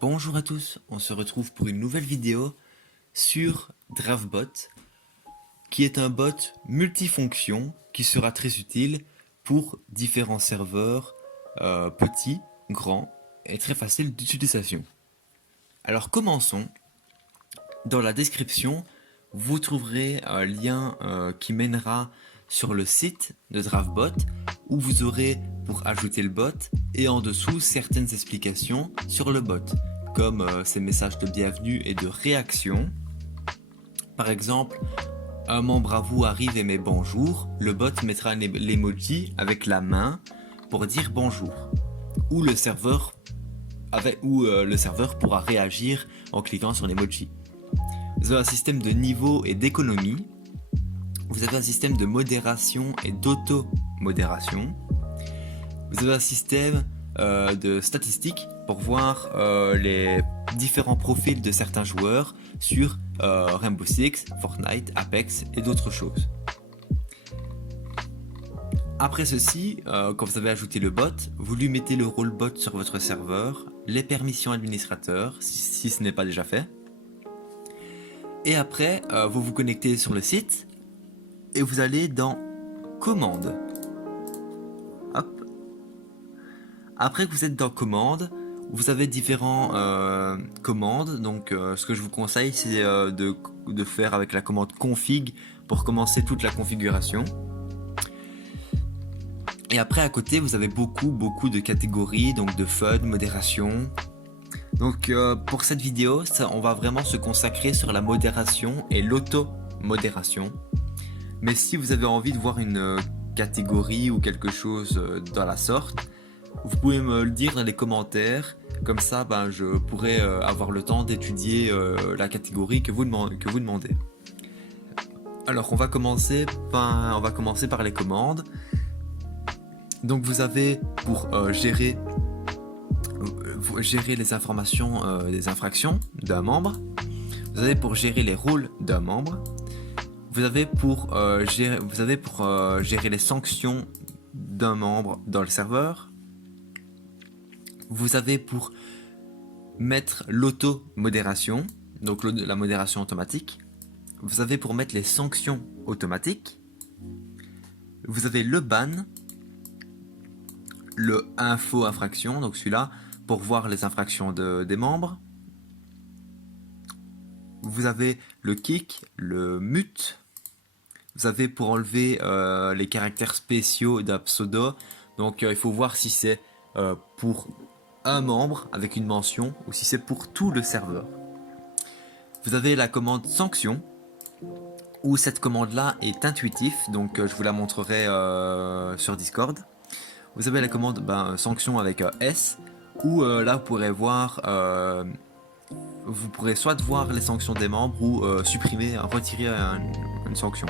Bonjour à tous, on se retrouve pour une nouvelle vidéo sur DraftBot, qui est un bot multifonction qui sera très utile pour différents serveurs petits, grands et très faciles d'utilisation. Alors commençons. Dans la description, vous trouverez un lien qui mènera sur le site de DraftBot où vous aurez pour ajouter le bot et en dessous certaines explications sur le bot comme ces messages de bienvenue et de réaction. Par exemple, un membre à vous arrive et met bonjour, le bot mettra l'emoji avec la main pour dire bonjour ou le serveur pourra réagir en cliquant sur l'emoji. Vous avez un système de niveau et d'économie. Vous avez un système de modération et d'auto-modération. Vous avez un système de statistiques pour voir les différents profils de certains joueurs sur Rainbow Six, Fortnite, Apex et d'autres choses. Après ceci, quand vous avez ajouté le bot, vous lui mettez le rôle bot sur votre serveur, les permissions administrateurs si ce n'est pas déjà fait. Et après, vous vous connectez sur le site et vous allez dans Commandes. Hop. Après que vous êtes dans Commandes, vous avez différents commandes. Donc, ce que je vous conseille, c'est de faire avec la commande config pour commencer toute la configuration. Et après, à côté, vous avez beaucoup de catégories, donc de fun, modération. Donc pour cette vidéo, on va vraiment se consacrer sur la modération et l'auto-modération. Mais si vous avez envie de voir une catégorie ou quelque chose dans la sorte, vous pouvez me le dire dans les commentaires. Comme ça, je pourrai avoir le temps d'étudier la catégorie que vous demandez. Alors on va commencer par les commandes. Donc vous avez pour gérer les informations des infractions d'un membre, vous avez pour gérer les rôles d'un membre, vous avez pour gérer les sanctions d'un membre dans le serveur, vous avez pour mettre l'auto-modération, donc la modération automatique, vous avez pour mettre les sanctions automatiques, vous avez le ban, le info infraction, donc celui-là pour voir les infractions des membres. Vous avez le kick, le mute. Vous avez pour enlever les caractères spéciaux d'un pseudo. Donc il faut voir si c'est pour un membre avec une mention ou si c'est pour tout le serveur. Vous avez la commande sanction où cette commande là est intuitive, donc je vous la montrerai sur Discord. Vous avez la commande sanction avec S, où là vous pourrez voir, vous pourrez soit voir les sanctions des membres ou retirer une sanction.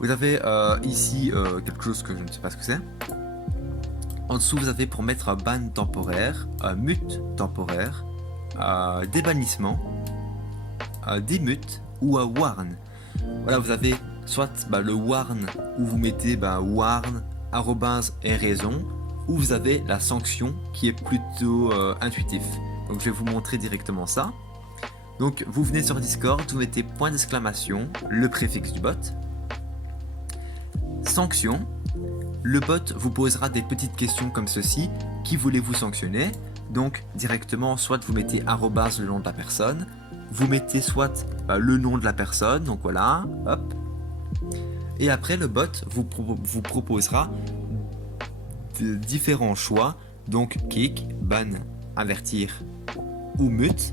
Vous avez ici quelque chose que je ne sais pas ce que c'est. En dessous vous avez pour mettre un ban temporaire, un mute temporaire, des bannissements, des mutes ou un warn. Voilà, vous avez soit le warn où vous mettez warn et raison, où vous avez la sanction qui est plutôt intuitif. Donc je vais vous montrer directement ça. Donc vous venez sur Discord, vous mettez point d'exclamation, le préfixe du bot, sanction. Le bot vous posera des petites questions comme ceci: qui voulez-vous sanctionner? Donc directement, soit vous mettez arrobase le nom de la personne, vous mettez soit le nom de la personne, donc voilà, hop. Et après le bot vous proposera de différents choix, donc kick, ban, avertir ou mute,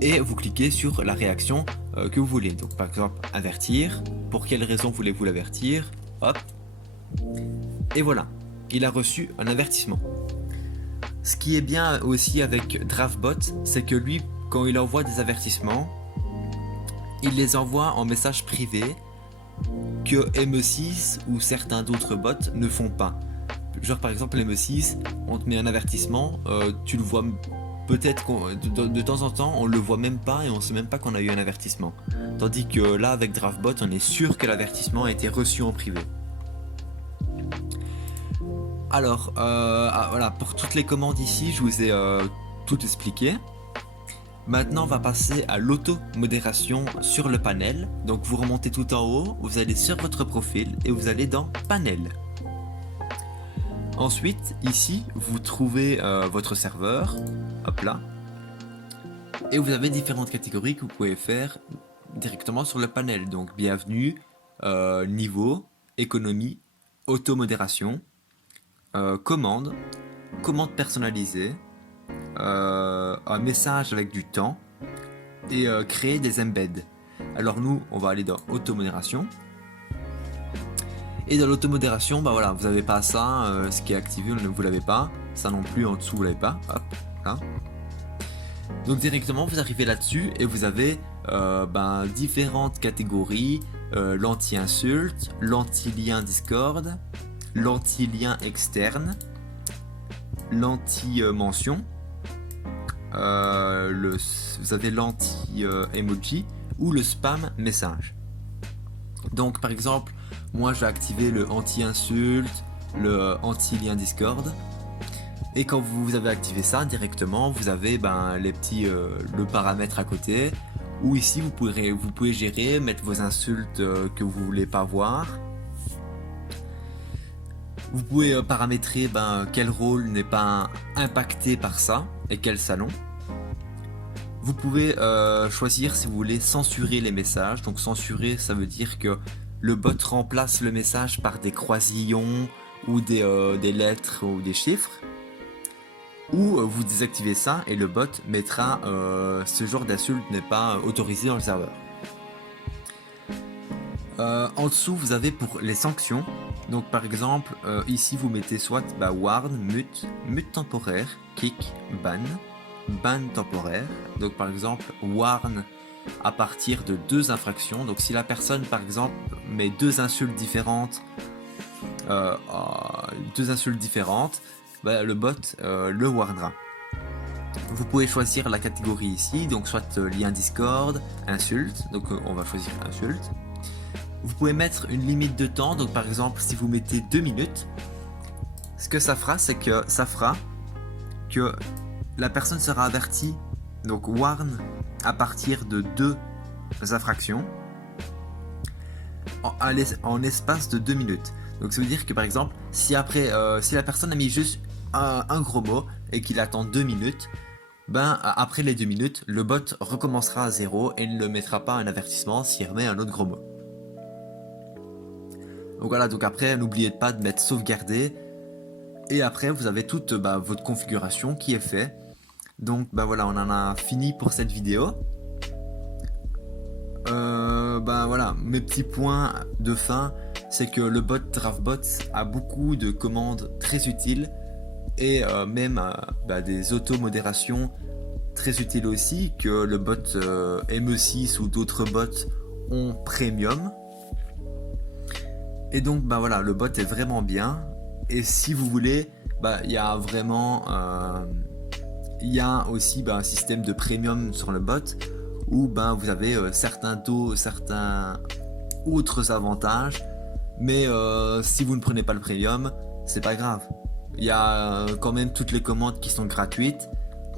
et vous cliquez sur la réaction que vous voulez. Donc par exemple avertir, pour quelle raison voulez-vous l'avertir, hop, et voilà, il a reçu un avertissement. Ce qui est bien aussi avec DraftBot, c'est que lui, quand il envoie des avertissements, il les envoie en message privé que ME6 ou certains d'autres bots ne font pas. Genre par exemple ME6, on te met un avertissement, tu le vois peut-être de temps en temps, on le voit même pas et on sait même pas qu'on a eu un avertissement. Tandis que là avec DraftBot, on est sûr que l'avertissement a été reçu en privé. Alors, voilà, pour toutes les commandes ici, je vous ai tout expliqué. Maintenant, on va passer à l'auto-modération sur le panel. Donc, vous remontez tout en haut, vous allez sur votre profil et vous allez dans Panel. Ensuite, ici, vous trouvez votre serveur. Hop là. Et vous avez différentes catégories que vous pouvez faire directement sur le panel. Donc, bienvenue, niveau, économie, auto-modération, commande, commande personnalisée, un message avec du temps et créer des embeds. Alors nous, on va aller dans automodération. Et dans l'automodération, bah voilà, vous n'avez pas ça, ce qui est activé, vous l'avez pas. Ça non plus, en dessous, vous l'avez pas. Hop, là. Donc directement, vous arrivez là-dessus et vous avez différentes catégories. L'anti-insulte, l'anti-lien Discord, l'anti-lien externe, l'anti-mention, vous avez l'anti-emoji ou le spam message. Donc par exemple, moi j'ai activé le anti-insulte, le anti-lien Discord. Et quand vous avez activé ça directement, vous avez les petits le paramètre à côté. Ou ici vous pouvez gérer, mettre vos insultes que vous voulez pas voir. Vous pouvez paramétrer quel rôle n'est pas impacté par ça et quel salon. Vous pouvez choisir si vous voulez censurer les messages. Donc censurer, ça veut dire que le bot remplace le message par des croisillons ou des lettres ou des chiffres. Ou vous désactivez ça et le bot mettra ce genre d'insulte n'est pas autorisé dans le serveur. En dessous vous avez pour les sanctions. Donc par exemple ici vous mettez soit warn, mute temporaire, kick, ban temporaire. Donc par exemple warn à partir de 2 infractions. Donc si la personne par exemple met 2 insultes différentes, le bot le warnera. Vous pouvez choisir la catégorie ici, donc soit lien Discord, insulte, donc on va choisir insulte. Vous pouvez mettre une limite de temps, donc par exemple si vous mettez 2 minutes, ce que ça fera, c'est que ça fera que la personne sera avertie, donc warn à partir de 2 infractions en espace de 2 minutes. Donc ça veut dire que par exemple, si la personne a mis juste un gros mot et qu'il attend 2 minutes, après les 2 minutes, le bot recommencera à 0 et ne mettra pas un avertissement s'il remet un autre gros mot. Donc voilà, donc après n'oubliez pas de mettre sauvegarder et après vous avez toute votre configuration qui est faite. Donc voilà, on en a fini pour cette vidéo. Voilà, mes petits points de fin, c'est que le bot DraftBot a beaucoup de commandes très utiles et même des auto-modérations très utiles aussi, que le bot ME6 ou d'autres bots ont premium. Et donc voilà, le bot est vraiment bien. Et si vous voulez, il y a vraiment aussi un système de premium sur le bot où vous avez certains taux, certains autres avantages. Mais si vous ne prenez pas le premium, c'est pas grave. Il y a quand même toutes les commandes qui sont gratuites.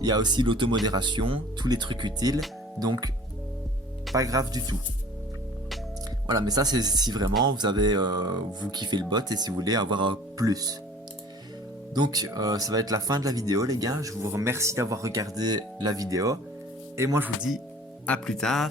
Il y a aussi l'automodération, tous les trucs utiles. Donc, pas grave du tout. Voilà, mais ça c'est si vraiment vous kiffez le bot et si vous voulez avoir plus. Donc, ça va être la fin de la vidéo les gars. Je vous remercie d'avoir regardé la vidéo. Et moi je vous dis à plus tard.